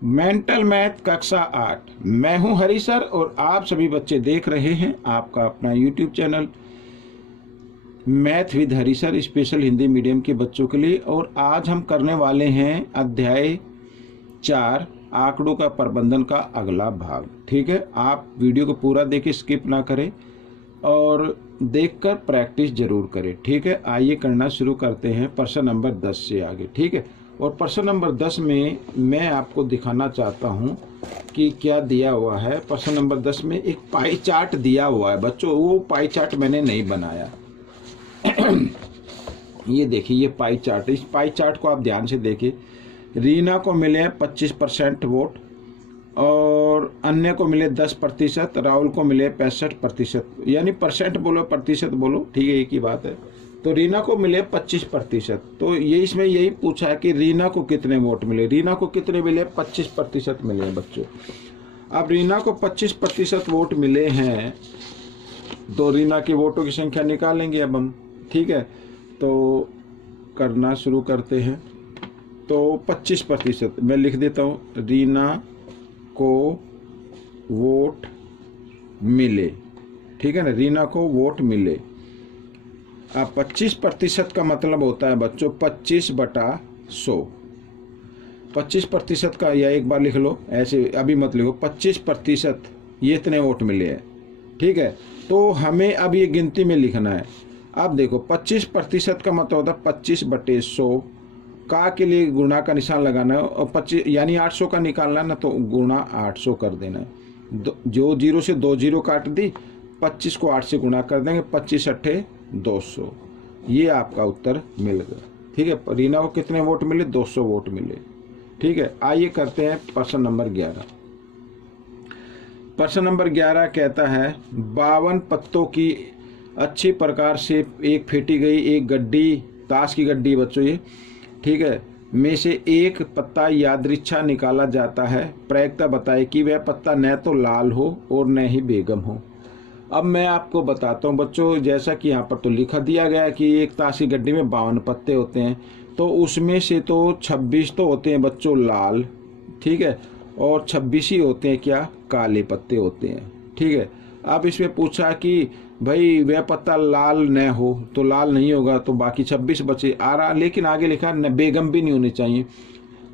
Mental math कक्षा 8। मैं हूं हरी सर और आप सभी बच्चे देख रहे हैं आपका अपना YouTube channel math with Hari sir special Hindi medium के बच्चों के लिए। और आज हम करने वाले हैं अध्याय 4 आंकड़ों का प्रबंधन का अगला भाग। ठीक है, आप वीडियो को पूरा देखिए, स्किप ना करें और देखकर प्रैक्टिस जरूर करें। ठीक है, आइए करना शुरू करते हैं प्रश्न नंबर 10 से आगे। ठीक है, और प्रश्न नंबर 10 में मैं आपको दिखाना चाहता हूं कि क्या दिया हुआ है। प्रश्न नंबर 10 में एक पाई चार्ट दिया हुआ है बच्चों, वो पाई चार्ट मैंने नहीं बनाया। ये देखिए, ये पाई चार्ट, इस पाई चार्ट को आप ध्यान से देखिए। रीना को मिले 25% वोट और अन्य को मिले 10%, राहुल को मिले 65%, यानी परसेंट बोलो प्रतिशत बोलो, ठीक है, एक ही बात है। तो रीना को मिले 25%। तो ये इसमें यही पूछा है कि रीना को कितने वोट मिले। रीना को कितने मिले? 25% मिले हैं बच्चों। अब रीना को 25% वोट मिले हैं तो रीना के वोटों की संख्या निकालेंगे अब हम। ठीक है, तो करना शुरू करते हैं। तो 25% मैं लिख देता हूँ, रीना को वोट मिले। ठीक है ना, रीना को वोट मिले। अब 25% का मतलब होता है बच्चों 25/100। 25% का, या एक बार लिख लो, ऐसे अभी मत लिखो, 25% ये इतने वोट मिले हैं। ठीक है, तो हमें अब ये गिनती में लिखना है। अब देखो 25% का मतलब होता है 25/100। का के लिए गुणा का निशान लगाना है और 25 यानी 800 का निकालना है ना, तो गुणा 800 कर देना है। जो 0 से 2 0 काट दी, 25 को 8 से गुणा कर देंगे, 25 8 200। ये आपका उत्तर मिल गया। ठीक है, रीना को कितने वोट मिले? 200 वोट मिले। ठीक है, आइए करते हैं प्रश्न नंबर 11। प्रश्न नंबर 11 कहता है 52 पत्तों की अच्छी प्रकार से एक फेंटी गई एक गड्डी, ताश की गड्डी बच्चों ये, ठीक है, में से एक पत्ता यादृच्छा निकाला जाता है। प्रयोक्ता बताए कि वह पत्ता न तो लाल हो और न ही बेगम हो। अब मैं आपको बताता हूँ बच्चों, जैसा कि यहाँ पर तो लिखा दिया गया है कि एक ताश की गड्डी में 52 पत्ते होते हैं, तो उसमें से तो 26 तो होते हैं बच्चों लाल, ठीक है, और 26 ही होते हैं क्या? काले पत्ते होते हैं। ठीक है, अब इसमें पूछा कि भाई वह पत्ता लाल न हो, तो लाल नहीं होगा, तो बाकी 26 बचे आ रहा, लेकिन आगे लिखा न बेगम भी नहीं होनी चाहिए।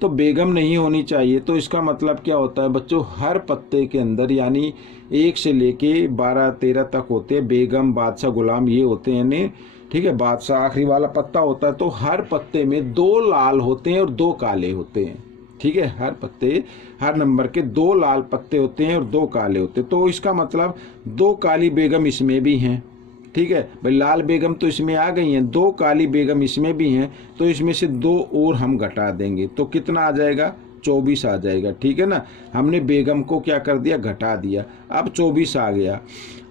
तो बेगम नहीं होनी चाहिए, तो इसका मतलब क्या होता है बच्चों, हर पत्ते के अंदर यानी 1 से लेके 12-13 तक होते हैं, बेगम बादशाह गुलाम ये होते हैं ने। ठीक है, बादशाह आखिरी वाला पत्ता होता है। तो हर पत्ते में 2 लाल होते हैं और 2 काले होते हैं। ठीक है, हर नंबर के 2 लाल पत्ते होते हैं और 2 काले होते हैं। तो इसका मतलब 2 काली बेगम इसमें भी हैं। ठीक है भाई, लाल बेगम तो इसमें आ गई हैं, 2 काली बेगम इसमें भी हैं, तो इसमें से 2 और हम घटा देंगे, तो कितना आ जाएगा? 24 आ जाएगा। ठीक है ना, हमने बेगम को क्या कर दिया? घटा दिया। अब 24 आ गया।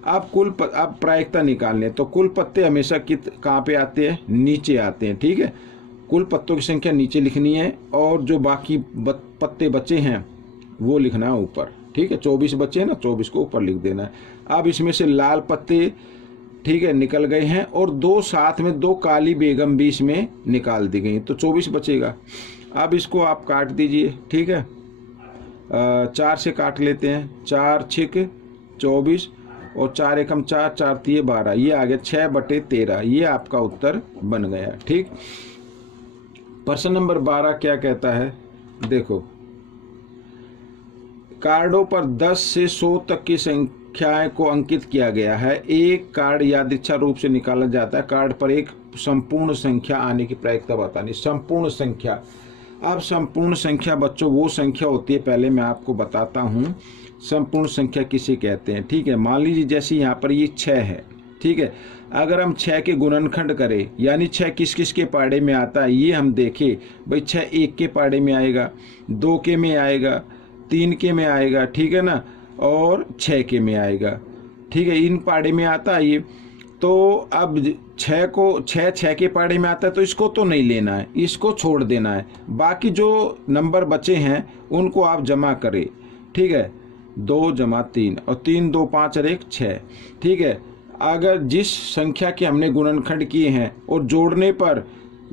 अब अब प्रायिकता निकालने, तो कुल पत्ते हमेशा कहाँ पे आते हैं? नीचे आते हैं। ठीक है, कुल पत्तों की संख्या नीचे लिखनी है और जो बाकी पत्ते बचे हैं वो लिखना है ऊपर। ठीक है, 24 बचे हैं ना, 24 को ऊपर लिख देना है। अब इसमें से लाल पत्ते, ठीक है, निकल गए हैं और 2 साथ में 2 काली बेगम भी इसमें निकाल दी गई, तो 24 बचेगा। अब इसको आप काट दीजिए। ठीक है, 4 से काट लेते हैं, 4 6 24 और 4 1 4, 4 3 12, ये आ गया 6/13। ये आपका उत्तर बन गया। ठीक, प्रश्न नंबर 12 क्या कहता है? देखो, कार्डों पर 10 से 100 तक की संख्याएं को अंकित किया गया है। एक कार्ड यादृच्छा रूप से निकाला जाता है। कार्ड पर एक संपूर्ण संख्या आने की प्रायिकता बतानी। संपूर्ण संख्या, अब संपूर्ण संख्या बच्चों वो संख्या होती है, पहले मैं आपको बताता हूँ संपूर्ण संख्या किसे कहते हैं। ठीक है, मान लीजिए जैसे यहाँ पर ये 6 है। ठीक है, अगर हम 6 के गुणनखंड करें, यानी 6 किस किस के पाड़े में आता है ये हम देखें, भाई 6 1 के पाड़े में आएगा, 2 के में आएगा, 3 के में आएगा, ठीक है ना, और 6 के में आएगा। ठीक है, इन पाड़े में आता है ये। तो अब 6 के पाड़े में आता है, तो इसको तो नहीं लेना है, इसको छोड़ देना है। बाकी जो नंबर बचे हैं उनको आप जमा करें। ठीक है, 2 जमा 3 और 3 2 5 और 1 6। ठीक है, अगर जिस संख्या के हमने गुणनखंड किए हैं और जोड़ने पर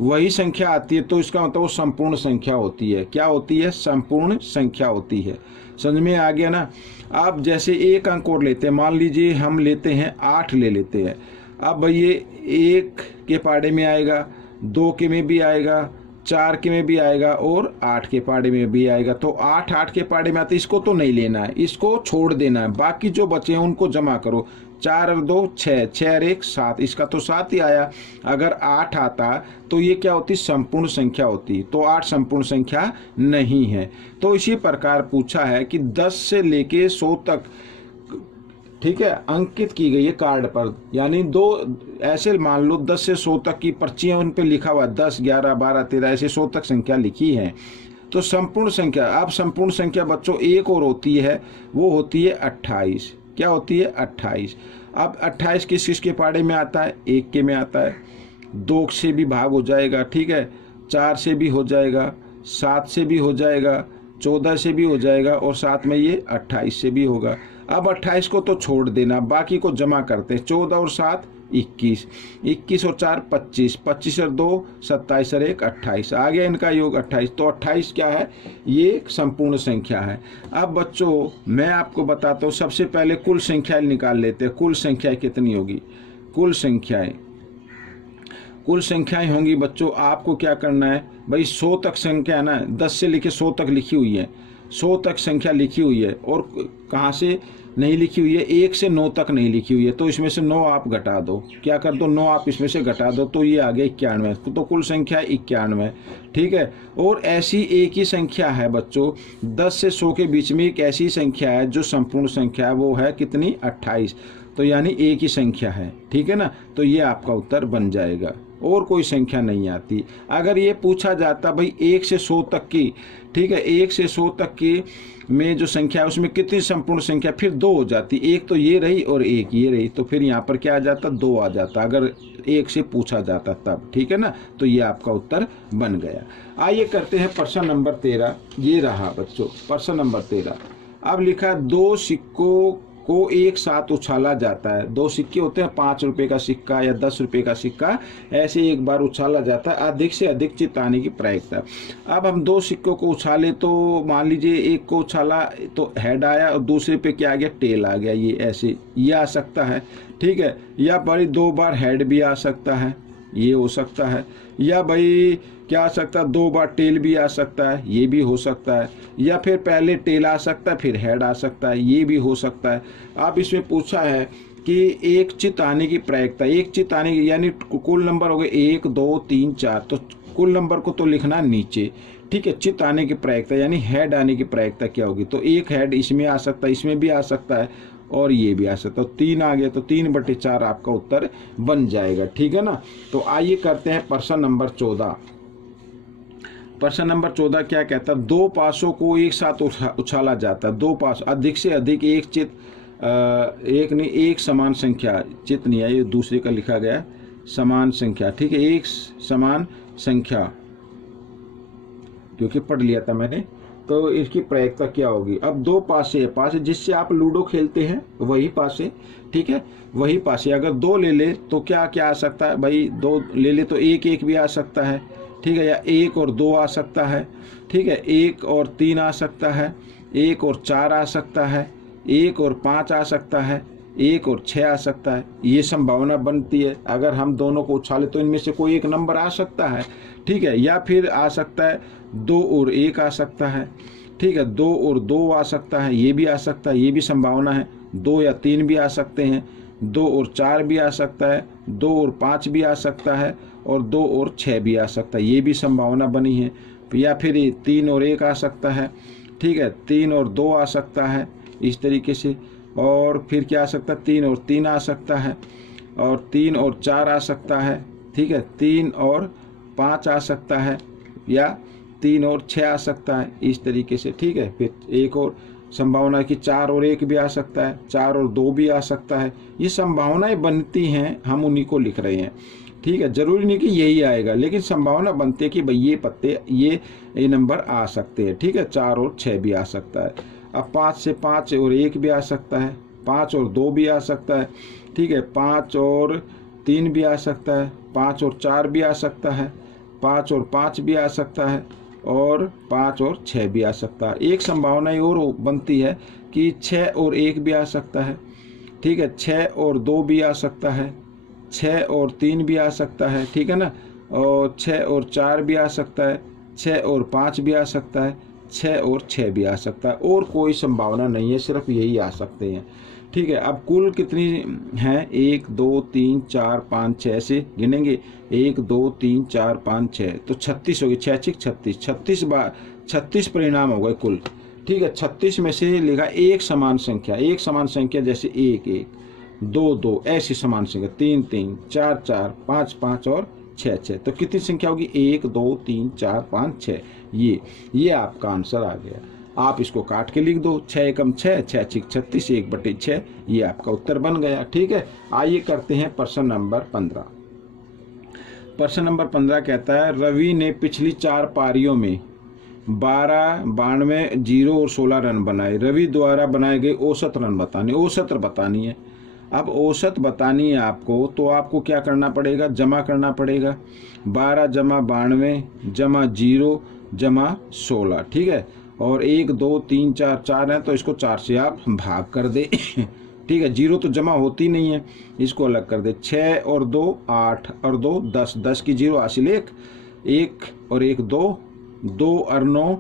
वही संख्या आती है तो इसका मतलब वो संपूर्ण संख्या होती है। क्या होती है? संपूर्ण संख्या होती है। समझ में आ गया ना। अब जैसे एक अंक और लेते हैं, मान लीजिए हम लेते हैं 8 ले लेते हैं। अब भाई ये 1 के पहाड़े में आएगा, 2 के में भी आएगा, 4 के में भी आएगा और 8 के पहाड़े में भी आएगा। तो 8 के पहाड़े में आते, इसको तो नहीं लेना है, इसको छोड़ देना है। बाकी जो बचे हैं उनको जमा करो। 4 और 2 6, 6 और 1 7, इसका तो 7 ही आया। अगर 8 आता तो ये क्या होती? संपूर्ण संख्या होती। तो 8 संपूर्ण संख्या नहीं है। तो इसी प्रकार पूछा है कि 10 से लेके 100 तक, ठीक है, अंकित की गई है कार्ड पर। यानी दो ऐसे मान लो 10 से 100 तक की पर्चियां, उन पे लिखा हुआ 10 11 12 13 ऐसे 100 तक संख्या लिखी है। तो संपूर्ण संख्या, अब संपूर्ण संख्या बच्चों एक और होती है, वो होती है 28। क्या होती है? 28। अब 28 किसके पहाड़े में आता है? 1 के में आता है। 2 से भी भाग हो जाएगा, ठीक है, 4 से भी हो जाएगा, 7 से भी हो जाएगा, 14 से भी हो जाएगा और साथ में ये 28 से भी होगा। अब 28 को तो छोड़ देना, बाकी को जमा करते हैं। 14 और 7 21, 21 और 4 25, 25 और 2 27 और 1 28, आ गया इनका योग 28। तो 28 क्या है? ये एक संपूर्ण संख्या है। अब बच्चों मैं आपको बताता हूँ, सबसे पहले कुल संख्याएं निकाल लेते हैं। कुल संख्याएं कितनी होगी? कुल संख्याएं होंगी बच्चों, आपको क्या करना है भाई, 100 तक संख्या है ना, 10 से लेके 100 तक लिखी हुई है, 100 तक संख्या लिखी हुई है। और कहाँ से नहीं लिखी हुई है? 1 से 9 तक नहीं लिखी हुई है। तो इसमें से 9 आप घटा दो। क्या कर दो? 9 आप इसमें से घटा दो, तो ये आ गया 91। तो कुल संख्या 91, ठीक है। और ऐसी एक ही संख्या है बच्चों, 10 से 100 के बीच में एक ऐसी संख्या है जो संपूर्ण संख्या है, वो है कितनी? 28। तो यानी एक ही संख्या है, ठीक है ना। तो ये आपका उत्तर बन जाएगा, और कोई संख्या नहीं आती। अगर ये पूछा जाता भाई 1 से 100 तक की, ठीक है, 1 से 100 तक की में जो संख्या है उसमें कितनी संपूर्ण संख्या, फिर 2 हो जाती। एक तो ये रही और एक ये रही, तो फिर यहाँ पर क्या आ जाता? 2 आ जाता, अगर 1 से पूछा जाता तब, ठीक है ना। तो ये आपका उत्तर बन गया। आइए करते हैं प्रश्न नंबर 13। ये रहा बच्चों प्रश्न नंबर 13। अब लिखा 2 सिक्कों को एक साथ उछाला जाता है। 2 सिक्के होते हैं, 5 रुपए का सिक्का या 10 रुपए का सिक्का, ऐसे एक बार उछाला जाता है, अधिक से अधिक चित आने की प्रायिकता। अब हम 2 सिक्कों को उछाले, तो मान लीजिए एक को उछाला तो हेड आया और दूसरे पे क्या आ गया? टेल आ गया। ये ऐसे ये आ सकता है, ठीक है। या बड़ी 2 बार हेड भी आ सकता है, ये हो सकता है। या भाई क्या आ सकता है? 2 बार टेल भी आ सकता है, ये भी हो सकता है। या फिर पहले टेल आ सकता है फिर हेड आ सकता है, ये भी हो सकता है। अब इसमें पूछा है कि एक चित आने की प्रायिकता, एक चित आने की यानी कुल नंबर हो गए 1 2 3 4, तो कुल नंबर को तो लिखना नीचे, ठीक है। चित आने की प्रायिकता यानी हेड आने की प्रायिकता क्या होगी? तो एक हेड इसमें आ सकता है, इसमें भी आ सकता है और ये भी आ सकता है। तो 3 आ गया, तो 3/4 आपका उत्तर बन जाएगा, ठीक है ना। तो आइए करते हैं प्रश्न नंबर 14। प्रश्न नंबर 14 क्या कहता है? 2 पासों को एक साथ उछाला जाता है। 2 पास, अधिक से अधिक एक चित, एक नहीं, एक समान संख्या, चित नहीं है, ये दूसरे का लिखा गया, समान संख्या, ठीक है, एक समान संख्या, क्योंकि पढ़ लिया था मैंने। तो इसकी प्रायिकता क्या होगी? अब 2 पासे, पासे जिससे आप लूडो खेलते हैं वही पासे, ठीक है, वही पासे। अगर 2 ले ले तो क्या क्या आ सकता है भाई? 2 ले ले तो 1 1 भी आ सकता है, ठीक है, या 1 और 2 आ सकता है, ठीक है, 1 और 3 आ सकता है, 1 और 4 आ सकता है, 1 और 5 आ सकता है, 1 और 6 आ सकता है। ये संभावना बनती है। अगर हम दोनों को उछाले तो इनमें से कोई एक नंबर आ सकता है, ठीक है। या फिर आ सकता है 2 और 1 आ सकता है, ठीक है, 2 और 2 आ सकता है, ये भी आ सकता है, ये भी संभावना है। 2 या 3 भी आ सकते हैं, 2 और 4 भी आ सकता है, 2 और 5 भी आ सकता है और 2 और 6 भी आ सकता है, ये भी संभावना बनी है। या फिर 3 और 1 आ सकता है, ठीक है, 3 और 2 आ सकता है, इस तरीके से। और फिर क्या आ सकता है? 3 और 3 आ सकता है और 3 और 4 आ सकता है, ठीक है, 3 और 5 आ सकता है या 3 और 6 आ सकता है, इस तरीके से, ठीक है। फिर एक और संभावना कि 4 और 1 भी आ सकता है, 4 और 2 भी आ सकता है। ये संभावनाएं बनती हैं, हम उन्हीं को लिख रहे हैं, ठीक है। जरूरी नहीं कि यही आएगा, लेकिन संभावना बनती है कि भाई ये पत्ते, ये नंबर आ सकते हैं, ठीक है। 4 और 6 भी आ सकता है। अब 5 से 5 और 1 भी आ सकता है, 5 और 2 भी आ सकता है, ठीक है, 5 और 3 भी आ सकता है, 5 और 4 भी आ सकता है, 5 और 5 भी आ सकता है और 5 और 6 भी आ सकता है। एक संभावना और बनती है कि 6 और 1 भी आ सकता है, ठीक है, 6 और 2 भी आ सकता है, 6 और 3 भी आ सकता है, ठीक है ना, और 6 और 4 भी आ सकता है, 6 और 5 भी आ सकता है, 6 और 6 भी आ सकता है, और कोई संभावना नहीं है, सिर्फ यही आ सकते हैं, ठीक है। अब कुल कितनी हैं? 1 2 3 4 5 6 से गिनेंगे, 1 2 3 4 5 6, तो 36 हो गई, 6 6 36, 36 परिणाम हो गए कुल, ठीक है। 36 में से लिखा एक समान संख्या, जैसे 1 1 2 2, ऐसी समान संख्या 3 3 4 4 5 5 और 6 6, तो कितनी संख्या होगी? 1 2 3 4 5 6। ये आपका आंसर आ गया। आप इसको काट के लिख दो, 6 एकम 6, 6 6 36, 1/6, ये आपका उत्तर बन गया, ठीक है। आइए करते हैं प्रश्न नंबर 15। प्रश्न नंबर 15 कहता है, रवि ने पिछली 4 पारियों में 12, 92, 0 और 16 रन बनाए। रवि द्वारा बनाए गए औसत रन बतानी है। अब औसत बतानी है आपको, तो आपको क्या करना पड़ेगा? जमा करना पड़ेगा, 12 जमा 92 जमा 0 जमा 16, ठीक है। और 1 2 3 4 4 है, तो इसको 4 से आप भाग कर दे ठीक है। 0 तो जमा होती नहीं है, इसको अलग कर दे। 6 और 2 8 और 2 10, 10 की 0 हासिल 1 1 और 1 2, 2 और 9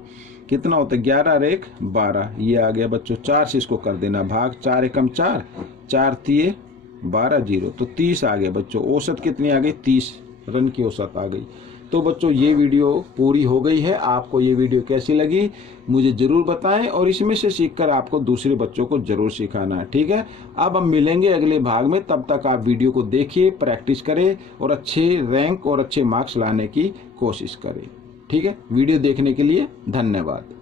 कितना होता है? 11 और 1 12, ये आ गया बच्चों। 4 से इसको कर देना भाग, 4 एकम 4, 4 तिये 12, 0, तो 30 आ गया बच्चों। औसत कितनी आ गई? 30 रन की औसत आ गई। तो बच्चों ये वीडियो पूरी हो गई है। आपको ये वीडियो कैसी लगी मुझे ज़रूर बताएं, और इसमें से सीखकर आपको दूसरे बच्चों को ज़रूर सिखाना है, ठीक है। अब हम मिलेंगे अगले भाग में, तब तक आप वीडियो को देखिए, प्रैक्टिस करें और अच्छे रैंक और अच्छे मार्क्स लाने की कोशिश करें, ठीक है। वीडियो देखने के लिए धन्यवाद।